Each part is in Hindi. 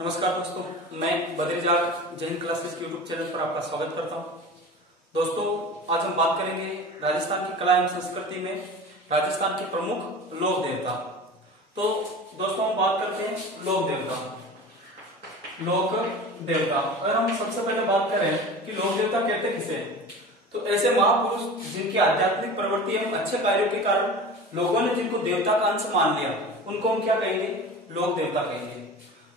नमस्कार दोस्तों, मैं बद्री जाट जय हिंद क्लासेस के यूट्यूब चैनल पर आपका स्वागत करता हूं। दोस्तों, आज हम बात करेंगे राजस्थान की कला एवं संस्कृति में राजस्थान के प्रमुख लोक देवता। तो दोस्तों, हम बात करते हैं लोक देवता। अगर हम सबसे पहले बात करें कि लोक देवता कहते किसे, तो ऐसे महापुरुष जिनकी आध्यात्मिक प्रवृत्ति एवं अच्छे कार्यों के कारण लोगों ने जिनको देवता का अंश मान लिया, उनको हम क्या कहेंगे? लोक देवता कहेंगे।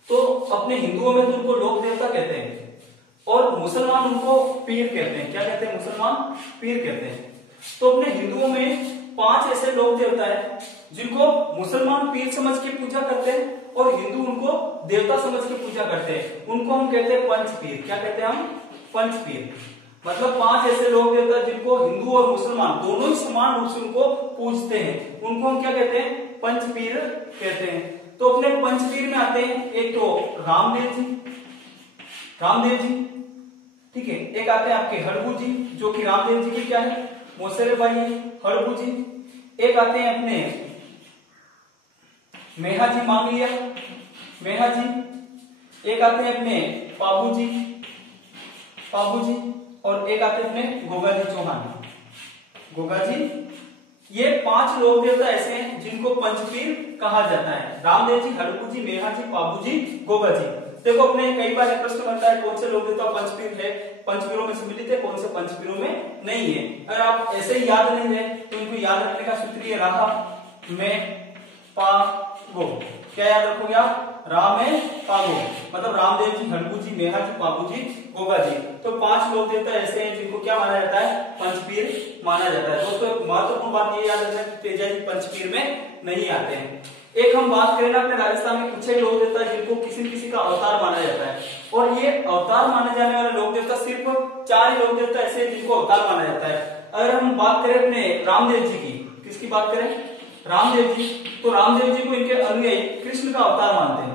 तो अपने हिंदुओं में तो उनको लोक देवता कहते हैं और मुसलमान उनको पीर कहते हैं। क्या कहते हैं? मुसलमान पीर कहते हैं। तो अपने हिंदुओं में 5 ऐसे लोक देवता है जिनको मुसलमान पीर समझ के पूजा करते हैं और हिंदू उनको देवता समझ के पूजा करते हैं। उनको हम कहते हैं पंचपीर। क्या कहते हैं हम? पंचपीर। मतलब 5 ऐसे लोक देवता जिनको हिंदू और मुसलमान दोनों ही समान रूप से उनको पूजते हैं, उनको हम क्या कहते हैं? पंचपीर कहते हैं। तो अपने पंचपीर में आते हैं एक तो रामदेव जी, ठीक है। एक आते हैं आपके हड़बू जी, जो कि रामदेव जी के क्या है? मौसेरे भाई है, हड़बू जी। एक आते हैं अपने मेहा जी मांगलिया, मेहा जी। एक आते हैं अपने पाबू जी, और एक आते हैं अपने गोगा जी चौहान, गोगा जी। ये 5 लोक देवता ऐसे हैं जिनको पंचपीर कहा जाता है। रामदेव जी, हड़बू जी, मेहा जी, पाबू जी, गोगा जी। देखो, अपने कई बार प्रश्न बनता है कौन से लोक देवता पंचपीर है, पंचपीरों में सम्मिलित है, कौन से पंचपीरों में नहीं है। अगर आप ऐसे ही याद नहीं है तो इनको याद रखने का सूत्र ये रहा में पा गो। क्या याद रखोगे आप? राम में पागो, मतलब रामदेव जी, हड़बू जी, मेहा जी, पाबू जी, गोगा जी। तो 5 लोक देवता ऐसे हैं जिनको क्या माना जाता है? पंचपीर माना जाता है। दोस्तों, एक महत्वपूर्ण बात ये याद रखना कि तेजा जी पंचपीर में नहीं आते हैं। एक हम बात करें ना, अपने राजस्थान में कुछ ही लोक देवता जिनको किसी का अवतार माना जाता है, और ये अवतार माने जाने वाले लोक देवता सिर्फ 4 ही लोक देवता ऐसे हैं जिनको अवतार माना जाता है। अगर हम बात करें अपने रामदेव जी की, किसकी बात करें? रामदेव जी। तो रामदेव जी को इनके अनुयायी कृष्ण का अवतार मानते हैं।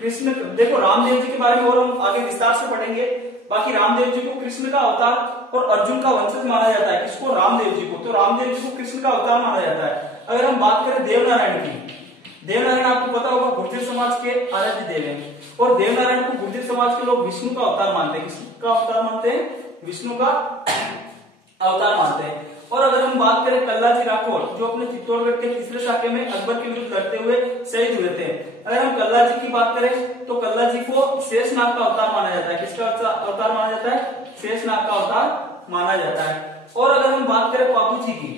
कृष्ण, देखो रामदेव जी के बारे में और हम आगे विस्तार से पढ़ेंगे। बाकी रामदेव जी को कृष्ण का अवतार और अर्जुन का वंशज माना जाता है। किसको? रामदेव जी को। तो रामदेव जी को कृष्ण का अवतार माना जाता है। अगर हम बात करें देवनारायण की, देवनारायण आपको पता होगा गुर्जर समाज के आराध्य देव हैं, और देवनारायण को गुर्जर समाज के लोग विष्णु का अवतार मानते हैं। किसका अवतार मानते हैं? विष्णु का अवतार मानते हैं। और अगर हम बात करें कल्लाजी राठौड़, जो अपने चित्तौड़गढ़ के तीसरे शाखे में अकबर के विरुद्ध लड़ते हुए शहीद हुए थे, अगर हम कल्लाजी की बात करें तो कल्लाजी को शेषनाग का अवतार माना जाता है। किसका अवतार माना जाता है? शेषनाग का अवतार माना जाता है। और अगर हम बात करें पाबू जी की,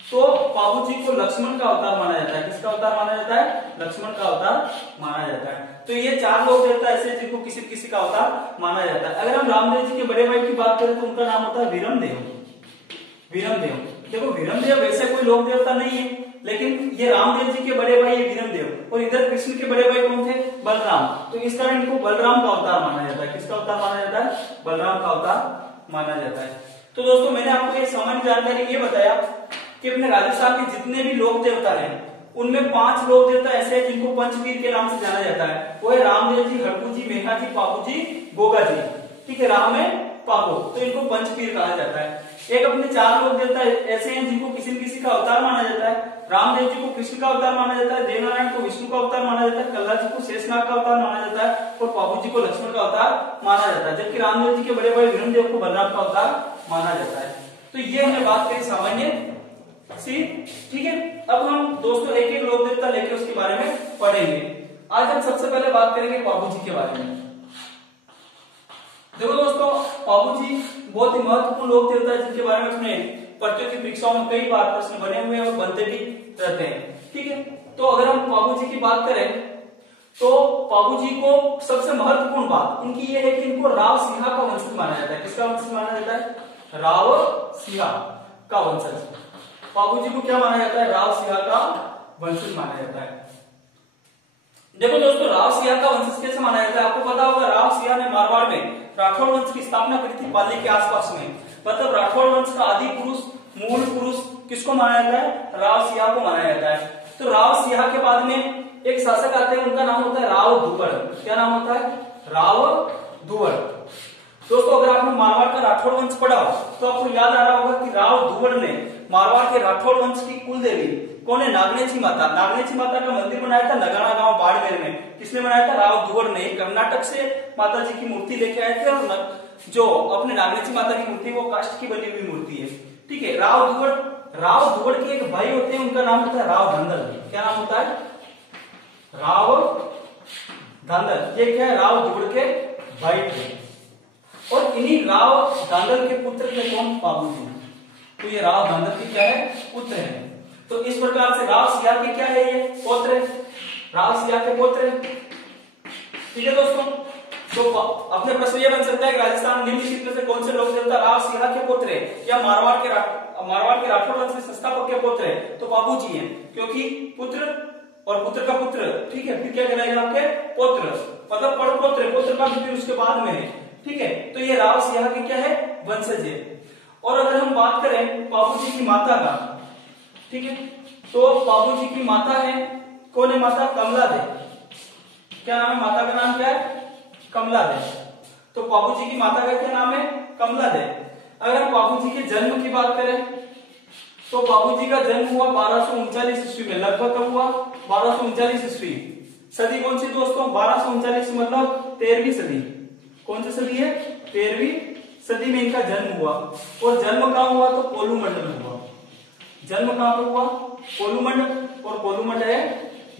तो पाबू जी को लक्ष्मण का अवतार माना जाता है। किसका अवतार माना जाता है? लक्ष्मण का अवतार माना जाता है। तो ये 4 लोग देवता ऐसे जिनको किसी का अवतार माना जाता है। अगर हम रामदेव जी के बड़े भाई की बात करें तो उनका नाम होता है वीरमदेव। देखो, वीरमदेव वैसे कोई लोक देवता नहीं है, लेकिन ये रामदेव जी के बड़े भाई है वीरमदेव, और इधर कृष्ण के बड़े भाई कौन थे? बलराम। तो इस कारण इनको बलराम का अवतार माना जाता है। किसका अवतार माना जाता है? बलराम का अवतार माना जाता है। तो दोस्तों, मैंने आपको ये सामान्य जानकारी ये बताया कि अपने राजस्थान के जितने भी लोक देवता हैं उनमें 5 लोक देवता ऐसे हैं जिनको पंचपीर के नाम से जाना जाता है। वो है रामदेव जी, हड़बू जी, मेहा जी, पाबू जी, गोगा जी। ठीक है, राम में पाबू, तो इनको पंचपीर कहा जाता है। एक अपने 4 लोक देवता ऐसे हैं जिनको किसी का अवतार माना जाता है। रामदेव जी को कृष्ण का अवतार माना जाता है, देवनारायण को विष्णु का अवतार माना जाता है, कल्ला जी को शेषनाग का अवतार माना जाता है, और पाबू जी को लक्ष्मण का अवतार माना जाता है। जबकि रामदेव जी के बड़े भाई वीरमदेव को बलराम का अवतार माना जाता है। तो ये हमने बात करी सामान्य सी, ठीक है। अब हम दोस्तों एक लोक देवता लेके उसके बारे में पढ़ेंगे। आज हम सबसे पहले बात करेंगे पाबू जी के बारे में। देखो दोस्तों, पाबू जी बहुत ही महत्वपूर्ण लोक देवता है जिनके बारे में अपने प्रतियोगी परीक्षाओं में कई बार प्रश्न बने हुए हैं और बनते भी रहते हैं। ठीक है, तो अगर हम पाबू जी की बात करें तो पाबू जी को सबसे महत्वपूर्ण बात इनकी ये है कि इनको राव सिंहा का वंशज माना जाता है। किसका वंशज माना जाता है? राव सिंहा का वंशज। पाबू जी को क्या माना जाता है? राव सिंहा का वंशज माना जाता है। देखो दोस्तों, राव सिंहा का वंशज कैसे माना जाता है? आपको पता होगा राव सिंहा ने मारवाड़ में राठौड़ वंश की स्थापना करी थी पाली के आसपास में। मतलब राठौड़ वंश का आदि पुरुष, मूल पुरुष किसको माना जाता है? राव सिंहा को माना जाता है। तो राव सिंहा के बाद में एक शासक आते हैं, उनका नाम होता है राव दुवड़। क्या नाम होता है? राव दुवड़। दोस्तों, अगर आपने मारवाड़ का राठौड़ वंश पढ़ा तो आपको याद आ रहा होगा कि राव दुवड़ ने मारवाड़ के राठौड़ वंश की कुल देवी कौन है? नागनेची माता। नागनेची माता का मंदिर बनाया था नगाना गांव बाड़मेर में। किसने बनाया था? राव दुवड़ ने। कर्नाटक से माता जी की मूर्ति लेके आए थे और जो अपने नागनेची माता की मूर्ति वो काष्ठ की बनी हुई मूर्ति है। ठीक है। राव दुवड़ के एक भाई होते हैं, उनका नाम होता है राव धंधल। क्या नाम होता है? राव धंधल। ये क्या है? राव दुवड़ के भाई थे और इन्हीं राव धांधल के पुत्र थे कौन? बाबू जी। तो ये राव धांधल के क्या है? पुत्र है। तो इस प्रकार से राव सिया के क्या है? ये पौत्र है, राव सिया के पौत्र है। ठीक है दोस्तों, तो अपने प्रश्न ये बन सकता है कि राजस्थान निम्नलिखित में से कौन से लोक देवता राव सिया के पुत्र है या मारवाड़ के राठौड़ वंश के संस्थापक के पुत्र है? तो बाबू जी है, क्योंकि पुत्र और पुत्र का पुत्र। ठीक है, फिर क्या कहलाएगा आपके? पौत्र, मतलब पड़पोत्र। पुत्र का भी फिर उसके बाद में है। ठीक है, तो ये राव सिया के क्या है? वंशज है। और अगर हम बात करें बाबू जी की माता का, ठीक है, तो बाबू जी की माता है कौन है? माता कमला दे। क्या नाम है? माता का नाम क्या है? कमला दे। तो बाबू जी की माता का क्या नाम है? कमला दे। अगर हम बाबू जी के जन्म की बात करें तो बाबू जी का जन्म हुआ 1239 ईस्वी में। लगभग कब हुआ? 1239 ईस्वी। सदी कौन सी दोस्तों? 1239 मतलब 13वीं सदी। कौन सी सदी है? 13वीं सदी में इनका जन्म हुआ। और जन्म कहां हुआ? तो कोलूमंडल में हुआ। जन्म कहां पर हुआ? कोलूमंडल। और कोलूमंडल है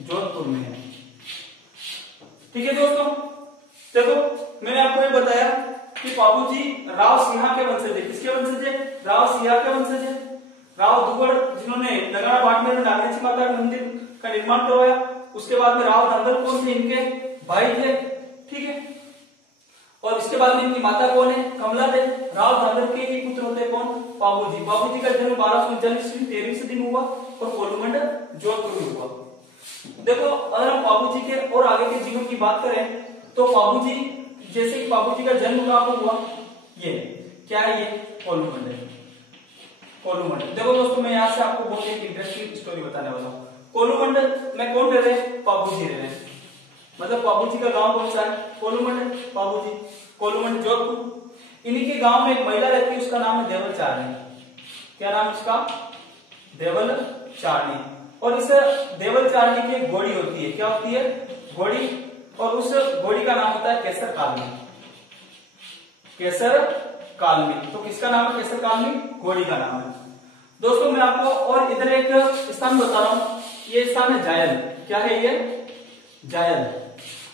जोधपुर में है। ठीक है दोस्तों, देखो मैंने आपको ये बताया कि बाबूजी राव सिंहा के वंशज है। किसके वंशज है? राव सिंहा के वंशज है। राव दुवड़ जिन्होंने नगाड़ा बाड़मेर में नागनेची माता के मंदिर का निर्माण करवाया। उसके बाद में राव धंधल कौन थे? इनके भाई थे। ठीक है, और इसके बाद में इनकी माता कौन है? कमला दे। राव धंधल के ही पुत्र होते हैं कौन? बाबूजी। बाबूजी का जन्म 1239 ईस्वी 13वीं सदी में हुआ और कोलूमंडल जोधपुर में हुआ। देखो अगर हम बाबूजी के और आगे के जीवन की बात करें तो बाबूजी, जैसे कि बाबूजी का जन्म कहां पर हुआ? ये क्या है? ये कोलूमंडल। कोलूमंडल। देखो दोस्तों, मैं यहाँ से आपको बहुत एक इंटरेस्टिंग स्टोरी बताने वाला हूँ। कोलूमंडल में कौन रह रहे हैं? बाबूजी रह रहे हैं। मतलब बाबूजी का गांव कौन सा है? कोलूमंडल। बाबूजी कोलूमंडल जोधपुर। इन्हीं के गांव में एक महिला रहती है, उसका नाम है देवल चारणी। क्या नाम उसका? देवल चारणी। और इस देवल चारणी की एक घोड़ी होती है। क्या होती है? घोड़ी। और उस घोड़ी का नाम होता है केसर कालमी। केसर कालमी। तो किसका नाम है केसर कालमी? घोड़ी का नाम है। दोस्तों मैं आपको और इधर एक स्थान बता रहा हूं। ये स्थान है जायल। क्या है ये? जायल।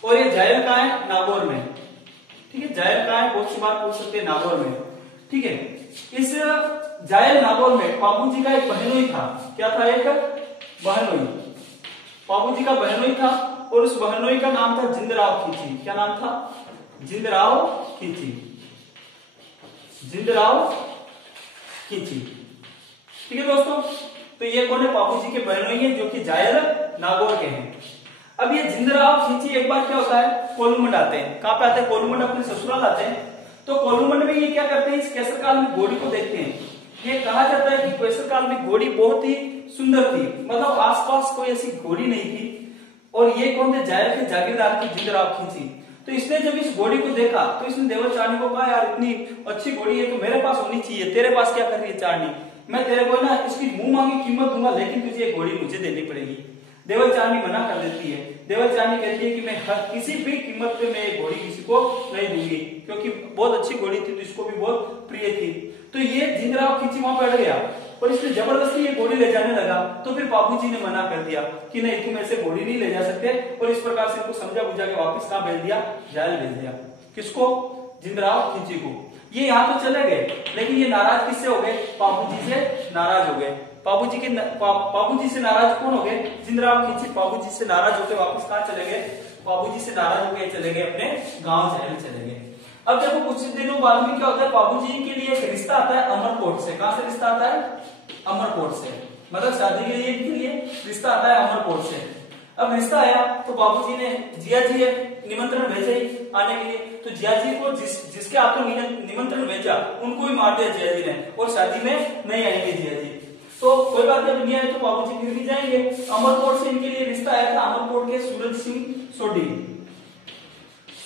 और ये जायल कहां है? नागौर में। ठीक है, जायल कहां है? बहुत सी बार पूछ सकते हैं, नागौर में। ठीक है, इस जायल नागौर में बाबूजी का एक बहनोई था। क्या था? एक बहनोई। बाबूजी का बहनोई था और उस बहनोई का नाम था जिंदराव खींची। क्या नाम था? जिंदराव खींची। जिंदराव खींची। ठीक है दोस्तों, तो ये कौन है? बाबूजी के बहनोई है जो कि जायल नागौर के हैं। अब ये जिंदराव खींची एक बार क्या होता है? कोलूमंड आते हैं। कहां पे आते हैं? कोलूमंड अपने ससुराल आते हैं। तो कोलूमंड में ये क्या करते हैं? इस केसर काल में घोड़ी को देखते हैं। ये कहा जाता है कि केसर काल में घोड़ी बहुत ही सुंदर थी, मतलब आसपास कोई ऐसी घोड़ी नहीं थी। और ये कौन थे? जायल के जागीरदार की जिंदराव खींची। तो इसने जब इस घोड़ी को देखा तो इसने देवल चारणी को कहा, यार इतनी अच्छी घोड़ी है तो मेरे पास होनी चाहिए, तेरे पास क्या कर रही है चारणी? मैं तेरे को ना इसकी मुंह मांगी कीमत दूंगा, लेकिन तुझे ये घोड़ी मुझे देनी पड़ेगी। देवल चारणी मना कर देती है। देवल चारणी कहती है कि मैं किसी भी कीमत पे मैं ये घोड़ी किसी को नहीं दूंगी, क्योंकि बहुत अच्छी घोड़ी थी तो इसको भी बहुत प्रिय थी। तो ये जिंदराव खींची वहां पर अड़ गया और इसने जबरदस्ती ये घोड़ी ले जाने लगा। तो फिर बाबूजी ने मना कर दिया कि नहीं, तुम ऐसे घोड़ी नहीं ले जा सकते। और इस प्रकार से इनको समझा बुझा के वापस कहां भेज दिया? जायल भेज दिया। किसको? जिंदराव खींची को। ये यहाँ तो चले गए, लेकिन ये नाराज किससे हो गए? बाबूजी से नाराज हो गए। बाबूजी से नाराज कौन हो गए? जिंदराव खींची। बाबूजी से नाराज होकर वापस कहां चले गए? बाबूजी से नाराज होकर चले गए अपने गांव जायल चले गए। अब देखो कुछ दिनों बाद में क्या होता है? बाबूजी के लिए एक रिश्ता आता है अमरकोट से। कहां से रिश्ता आता है? अमरकोट से। मतलब शादी के लिए रिश्ता आता है अमरकोट से। अब रिश्ता आया तो बाबूजी ने जिया जी निमंत्रण भेजे आने के लिए। तो जिया जी को जिसके हाथों निमंत्रण भेजा उनको ही मार दिया जिया जी ने, और शादी में नहीं आएंगे जिया जी। तो कोई बात नहीं आए तो बाबूजी फिर भी जाएंगे। अमरकोट से इनके लिए रिश्ता आया था अमरकोट के सूरज सिंह सोढ़ी।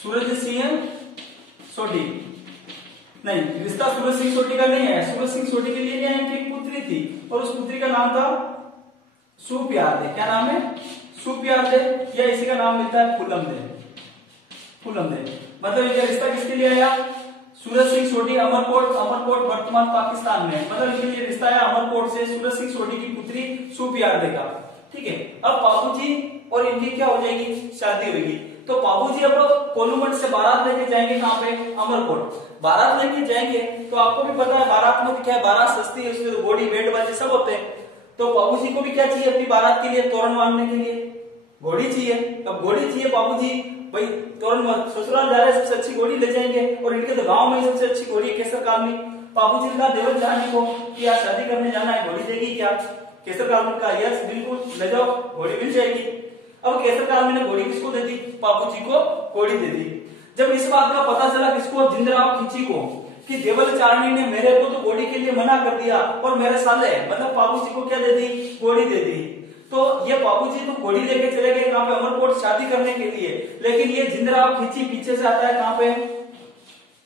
सूरज सिंह सोढ़ी नहीं, रिश्ता सूरज सिंह सोढ़ी का नहीं है। सूरज सिंह सोढ़ी के लिए नहीं आए, इनके पुत्री थी और उस पुत्री का नाम था सुप्यारदे। क्या नाम है? सुप्यारदे, या इसी का नाम मिलता है फूलमदे। फूलमदे मतलब इनका रिश्ता किसके लिए आया? सूरज सिंह सोढ़ी, अमरकोट। अमरकोट वर्तमान पाकिस्तान में, मतलब इनके लिए रिश्ता है अमरकोट से सूरज सिंह सोढ़ी की पुत्री सुप्यारदे का। ठीक है, अब बाबूजी और इनकी क्या हो जाएगी? शादी होगी। तो बाबूजी अब कोलूमंड से बारात लेके जाएंगे कहाँ पे? अमरकोट। बारात लेके जाएंगे तो आपको भी पता है बारात में तो क्या है, बारात सस्ती है, उसमें तो घोड़ी बैंड बाजे सब होते हैं। तो बाबूजी को भी क्या चाहिए अपनी बारात के लिए? तोरण बांधने के लिए घोड़ी चाहिए। अब घोड़ी चाहिए, बाबूजी भाई तोरण ससुराल जा रहे हैं, सबसे अच्छी घोड़ी ले जाएंगे और इनके तो गांव में सबसे अच्छी घोड़ी है केसर कालनी। बाबूजी ने कहा देवर चाहनी को कि यार शादी करने जाना है, घोड़ी देगी क्या? केसर कालनी का यस बिल्कुल ले जाओ, घोड़ी मिल जाएगी। अब केसर कालनी ने घोड़ी किसको दे दी? बाबूजी को घोड़ी दे दी। जब इस बात का पता चला किसको? जिंदराव खिंची को, कि देवल चारणी ने मेरे को तो घोड़ी के लिए मना कर दिया और मेरे साले मतलब बाबूजी को क्या दे दी? घोड़ी दे दी। तो ये बाबूजी तो घोड़ी लेके चले गए कहाँ पे? अमरकोट शादी करने के लिए। लेकिन ये जिंदराव खिंची पीछे से आता है कहाँ पे?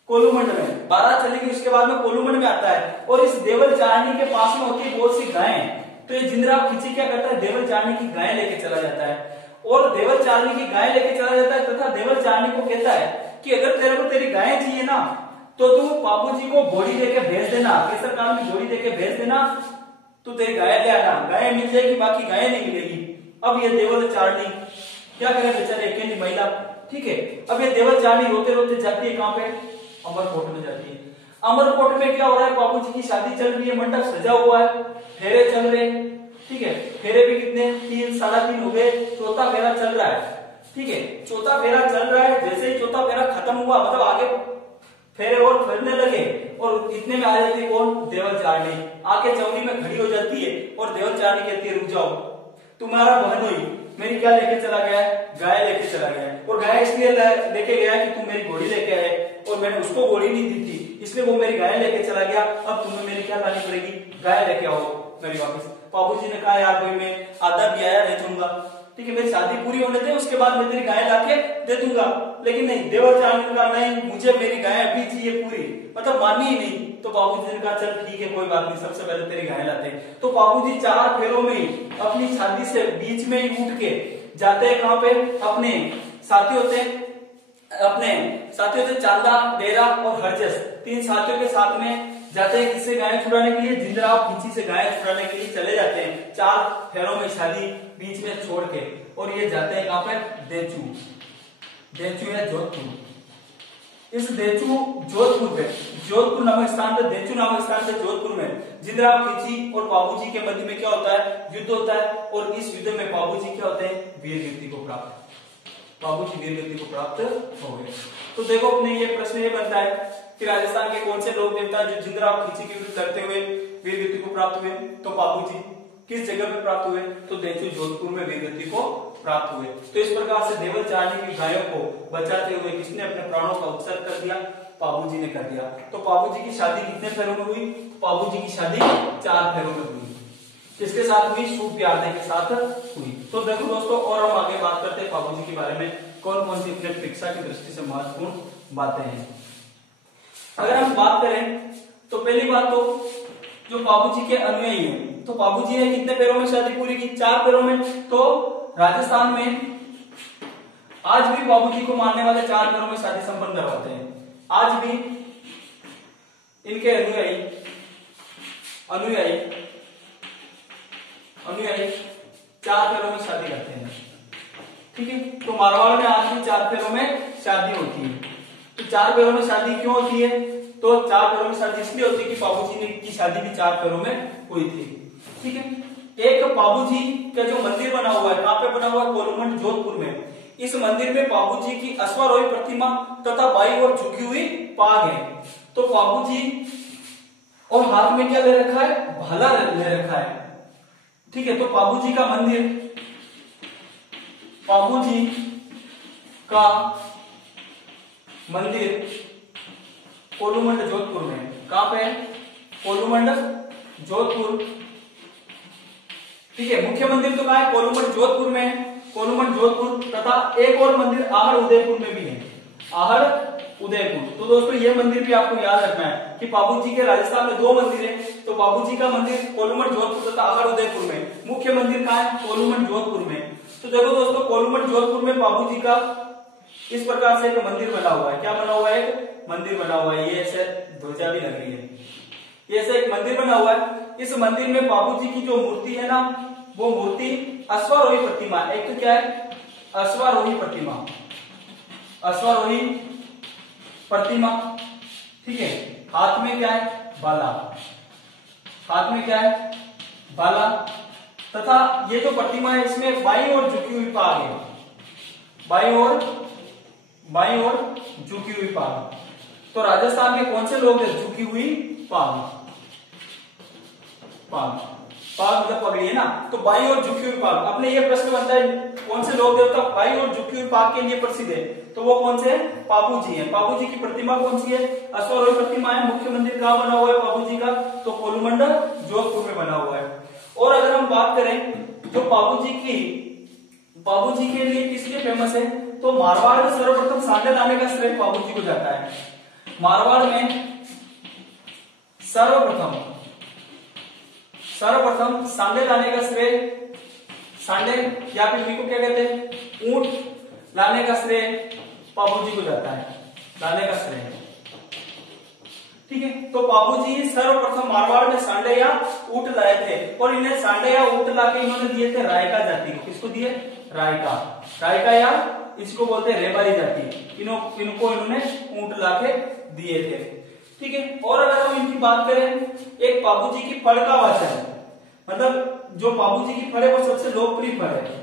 कोलूमंड में। बारात चलेगी उसके बाद में कोलूमंड में आता है और इस देवल चारणी के पास में होती है बहुत सी गायें। तो ये जिंदराव खिंची क्या करता है? देवल चारणी की गायें लेके चला जाता है और देवल चारणी की गायें लेके चला जाता है तथा देवल चारणी को कहता है कि अगर तेरे को तेरी गायें चाहिए ना तो तू बाबूजी को घोड़ी देके भेज देना, केसर काल में घोड़ी देके भेज देना, तू तेरी गाय ले आना, गाय मिल जाएगी, बाकी गाय नहीं मिलेगी। अब ये देवल चारणी क्या करे बेचारे, अकेली महिला। ठीक है, अब ये देवल चारणी रोते रोते जाती है कहाँ पे? अमरकोट में जाती है। अमरकोट में क्या हो रहा है? बाबूजी की शादी चल रही है, मंडप सजा हुआ है, फेरे चल रहे हैं। ठीक है, फेरे भी कितने? 3 साढ़े 3 हो गए, चौथा फेरा चल रहा है। ठीक है, चौथा फेरा चल रहा है। जैसे ही चौथा फेरा खत्म हुआ, मतलब आगे फेरे और फैलने लगे और इतने में आ जाती है कौन? देवल चारणी आके चौनी में खड़ी हो जाती है और देवल चारणी कहती है रुक जाओ, तुम्हारा बहनोई मेरी क्या लेके चला गया है? गाय लेके चला गया है। और गाय इसलिए लेके गया कि तुम मेरी घोड़ी लेके आए और मैंने उसको घोड़ी नहीं दी थी, इसलिए वो मेरी गाय लेके चला गया। अब तुम्हें मेरी क्या लानी पड़ेगी? गाय लेके आओ मेरी वापस। बाबूजी ने कहा यार भाई मैं आधा भी आया रह दूंगा, ठीक है, मेरी शादी पूरी होने दे, उसके बाद मैं तेरी गाय लाके दे दूंगा। लेकिन नहीं, देवल चारणी ने कहा नहीं, मुझे मेरी गाय अभी चाहिए पूरी, मतलब मानी ही नहीं। तो बाबूजी ने कहा चल ठीक है कोई बात नहीं, सबसे पहले तेरी गाय लाते हैं। तो बाबूजी 4 फेरों में ही अपनी शादी से बीच में ही उठ के जाते हैं कहाँ पे? अपने साथी होते हैं, चांदा, डेरा और हरजस, 3 साथियों के साथ में जाते हैं किससे? गाय छुड़ाने के लिए। जिंदराव खिंची से गाय छुड़ाने के लिए चले जाते हैं 4 फेरों में शादी बीच में छोड़ के। और ये जाते हैं कहाँ पे? देचू। देचू है जोधपुर। इस देचू जोधपुर में, जोधपुर नामक स्थान पे, देचू नामक स्थान पे जोधपुर में जिंदराव खिंची और बाबूजी के मध्य में क्या होता है? युद्ध होता है। और इस युद्ध में बाबूजी क्या होते हैं? वीरगति को प्राप्त, बाबूजी वीरगति को प्राप्त हो गए। तो देखो अपने ये प्रश्न ये बनता है कि राजस्थान के कौन से लोक देवता जो जिंदराव खिंची के विरुद्ध लड़ते हुए वीरगति को प्राप्त हुए? तो बाबूजी। किस जगह पे प्राप्त हुए? तो देचू जोधपुर में वीरगति को प्राप्त हुए। तो इस प्रकार से देवल चारणी की गायों को बचाते हुए किसने अपने प्राणों का उत्सर्ग कर दिया? बाबूजी ने कर दिया। तो बाबूजी की शादी कितने फेरों में हुई? बाबूजी की शादी 4 फेरों में हुई। किसके साथ हुई? सुप्यारदे के साथ हुई। तो देखो दोस्तों, और हम आगे बात करते हैं बाबूजी के बारे में, कौन कौन सी अपने परीक्षा की दृष्टि से महत्वपूर्ण बातें हैं। अगर हम बात करें तो पहली बात तो जो बाबूजी के अनुयायी हैं, तो बाबूजी ने कितने फेरों में शादी पूरी की? 4 फेरों में। तो राजस्थान में आज भी बाबूजी को मानने वाले 4 फेरों में शादी संपन्न करवाते हैं। आज भी इनके अनुयायी 4 फेरों में शादी करते हैं। ठीक है, तो मारवाड़ में आज भी 4 फेरों में शादी होती है। तो 4 फेरों में शादी क्यों होती है? तो 4 फेरों में शादी इसलिए होती है कि बाबूजी ने की शादी भी 4 फेरों में हुई थी। ठीक है, एक बाबूजी का जो मंदिर बना हुआ है, कहाँ पे बना हुआ है? कोलूमंड जोधपुर में। इस मंदिर में बाबूजी की अश्वारोही प्रतिमा तथा बाई ओर झुकी हुई पाग है। तो बाबूजी और हाथ में क्या ले रखा है? भाला ले रखा है। ठीक है, तो बाबूजी का मंदिर, बाबूजी का मंदिर कोलूमंड जोधपुर में। कहां पे है? कोलूमंड जोधपुर। ठीक है, मुख्य मंदिर तो कहां है? कोलूमंड जोधपुर में। कोलूमंड जोधपुर तथा एक और मंदिर आहड़ उदयपुर में भी है। आहड़ उदयपुर। तो दोस्तों ये मंदिर भी आपको याद रखना है कि बाबूजी के राजस्थान में 2 मंदिर है। तो बाबूजी का मंदिर कोलूमठ जोधपुर तथा अगर उदयपुर में, मुख्य मंदिर कहाँ है? कोलूमठ जोधपुर में। तो देखो दोस्तों कोलूमठ जोधपुर में बाबूजी का इस प्रकार से एक मंदिर बना हुआ है। क्या बना हुआ है? एक मंदिर बना हुआ है। ये ऐसे ध्वजा भी लग रही है, ये ऐसे एक मंदिर बना हुआ है। इस मंदिर में बाबूजी की जो मूर्ति है ना, वो मूर्ति अश्वारोही प्रतिमा। एक तो क्या है? अश्वारोही प्रतिमा, अश्वारोही प्रतिमा, ठीक है। हाथ में क्या है? भाला, हाथ में क्या है? भाला। तथा ये जो प्रतिमा है इसमें बाईं ओर झुकी हुई पाग है, बाईं ओर झुकी हुई पाग। तो राजस्थान के कौन से लोग हैं? झुकी हुई पाग, पाग मतलब पगड़ी है ना, तो बाईं ओर झुकी हुई पाग। अपने ये प्रश्न बनता है कौन से लोग देवता बाईं ओर झुकी हुई पाग के लिए प्रसिद्ध है? तो वो कौन से है? बाबूजी है। बाबूजी की प्रतिमा कौन सी है? अश्वारोही प्रतिमा है। मुख्य मंदिर कहाँ बना हुआ है बाबूजी का? तो कोलूमठ जोधपुर में बना हुआ है। और अगर हम बात करें जो बाबूजी के लिए किस लिए फेमस है, तो मारवाड़ में सर्वप्रथम सांडे लाने का श्रेय बाबूजी को जाता है। मारवाड़ में सर्वप्रथम सांडे लाने का श्रेय, सांडे या फिर को क्या कहते हैं? ऊंट लाने का श्रेय बाबूजी को जाता है, लाने का श्रेय, ठीक है। तो बाबूजी सर्वप्रथम मारवाड़ में सांडे या ऊंट लाए थे और इन्हें सांडे या ऊंट लाके इन्होंने दिए थे रायका जाति को। किसको दिए? रायका या इसको बोलते हैं रेबारी जाति। इनको इन्होंने ऊंट लाके दिए थे, ठीक है। और अगर हम इनकी बात करें, एक बाबूजी की फड़ का वाचन, मतलब जो बाबूजी की फड़ है वो सबसे लोकप्रिय फड़ है।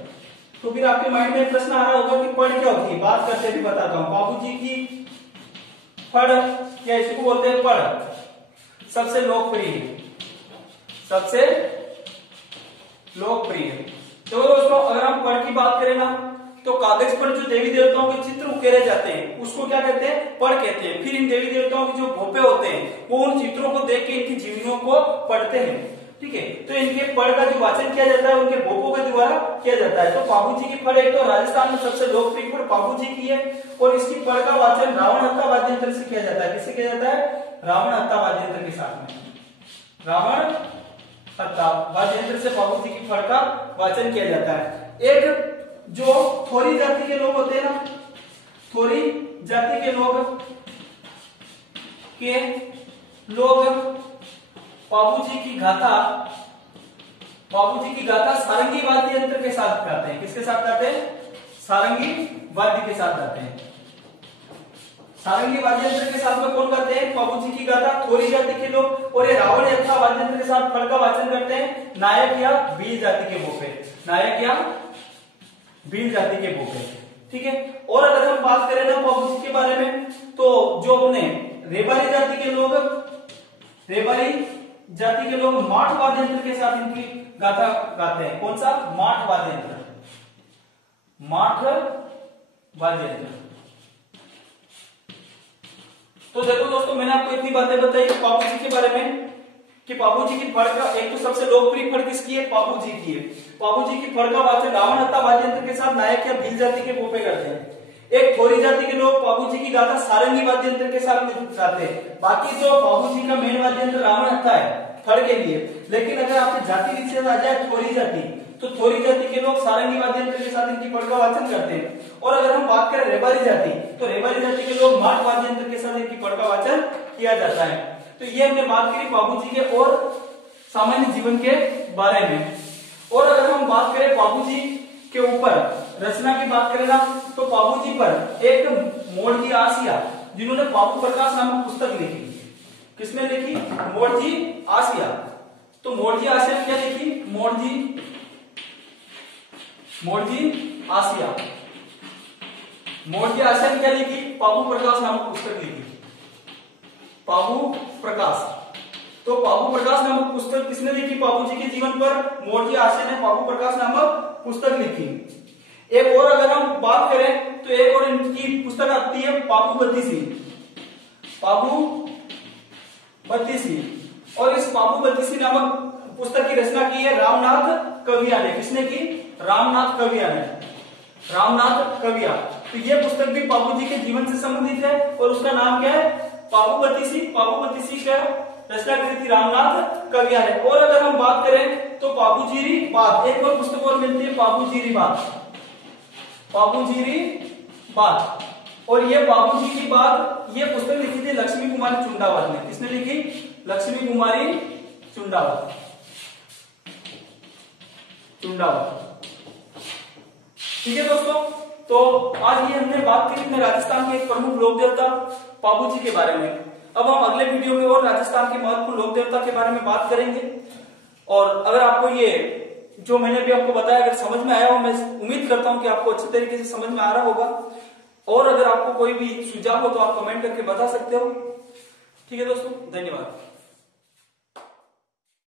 तो फिर आपके माइंड में प्रश्न आ रहा होगा कि फड़ क्या होती है? बात करते भी बताता हूं। बाबूजी की फड़ या इसको बोलते हैं फड़, सबसे लोकप्रिय, सबसे लोकप्रिय। तो दोस्तों अगर हम फड़ की बात करें ना, तो कागज पर जो देवी देवताओं के चित्र उकेरे जाते हैं उसको क्या कहते हैं? फड़ कहते हैं। फिर इन देवी देवताओं के जो भोपे होते हैं वो उन चित्रों को देख के इनकी जीवनियों को पढ़ते हैं, ठीक है। तो इनके फड़ का जो वाचन किया जाता है उनके भोपों के द्वारा किया जाता है। तो बाबूजी की फड़ एक तो राजस्थान में सबसे लोकप्रिय फड़ बाबूजी की है और इसकी फड़ का वाचन रावण हत्ता वाद्यंत्र से किया जाता है। किससे किया जाता है? रावण हत्ता वाद्यंत्र के साथ में, रावण हत्ता वाद्यंत्र से बाबूजी की फड़ का वाचन किया जाता है। एक जो थोरी जाति के लोग होते हैं ना, थोरी जाति के लोग बाबूजी की गाथा सारंगी वाद्य यंत्र के साथ गाते हैं। किसके साथ गाते हैं? सारंगी वाद्य के साथ गाते हैं। सारंगी वाद्य यंत्र के साथ में कौन गाते हैं? बाबूजी की गाथा थोरी जाति के लोग। और ये रावण यथा वाद्य यंत्र के साथ फड़ का वाचन करते हैं नायक या भील जाति के भोपे, नायक या भील जाति के भोपे, ठीक है। और अगर हम बात करें ना बाबूजी के बारे में, तो जो अपने रेबारी जाति के लोग माठ वाद्य यंत्र के साथ इनकी गाथा गाते हैं। कौन सा? माठ वाद्य यंत्र, माठ वाद्य यंत्र। तो देखो दोस्तों मैंने आपको इतनी बातें बताई बाबूजी के बारे में कि बाबूजी की फड़ का एक तो सबसे लोकप्रिय फड़ किसकी है? बाबूजी की है। बाबूजी की फड़ का वाचन रावण हत्ता वाद्य यंत्र के साथ नायक या भील जाति के भोपे करते हैं। एक थोरी जाति के लोग बाबूजी की गाथा सारंगी वाद्य यंत्र के साथ गाते हैं। बाकी जो बाबूजी का मेन वाद्य यंत्र रावण हत्ता है फड़ के लिए। लेकिन अगर आपके जाति विशेष आ जाए थोरी जाति, तो थोरी जाति के लोग सारंगी वाद्य यंत्र के साथ इनकी फड़ का वाचन करते हैं। और अगर हम बात करें रेबारी जाति, तो रेबारी जाति के लोग माठ वाद्य यंत्र के साथ इनकी फड़ का वाचन किया जाता है। तो ये हमने बात करी बाबूजी के और सामान्य जीवन के बारे में। और अगर हम बात करें बाबूजी के ऊपर रचना की बात करें ना, तो बाबूजी पर एक मोड़जी आसिया जिन्होंने बाबू प्रकाश नामक पुस्तक लिखी। किसने लिखी? मोड़जी आसिया। तो मोड़जी आसिया ने क्या लिखी? मोड़जी आसिया ने क्या लिखी? बाबू प्रकाश नामक पुस्तक लिखी, बाबू प्रकाश। तो बाबू प्रकाश नामक पुस्तक किसने लिखी? बाबूजी के जीवन पर मोड़जी आसिया ने बाबू प्रकाश नामक पुस्तक लिखी। एक और अगर हम बात करें तो एक और इनकी पुस्तक आती है बाबू बत्तीसी। और इस बाबू बत्तीसी नामक पुस्तक की रचना की है रामनाथ कविया ने। किसने की? रामनाथ कविया। तो ये पुस्तक भी पाबू जी के जीवन से संबंधित है और उसका नाम क्या है? पाबूबतीसी। पाबूबतीसी का रचना करी थी रामनाथ कविया ने। और अगर हम बात करें तो पाबूजीरी बात, एक और पुस्तक और मिलती है पाबूजीरी बात, पाबूजीरी बात। और ये बाबूजी की बात, ये पुस्तक लिखी थी लक्ष्मी कुमारी चुंडावत ने। किसने लिखी? लक्ष्मी कुमारी चुंडावत, चुंडावत। ठीक है दोस्तों, तो आज ये हमने बात करी अपने राजस्थान के एक प्रमुख लोक देवता पाबूजी के बारे में। अब हम अगले वीडियो में और राजस्थान के महत्वपूर्ण लोक देवता के बारे में बात करेंगे। और अगर आपको ये जो मैंने भी आपको बताया अगर समझ में आया हो, मैं उम्मीद करता हूं कि आपको अच्छे तरीके से समझ में आ रहा होगा। और अगर आपको कोई भी सुझाव हो तो आप कमेंट करके बता सकते हो। ठीक है दोस्तों, धन्यवाद।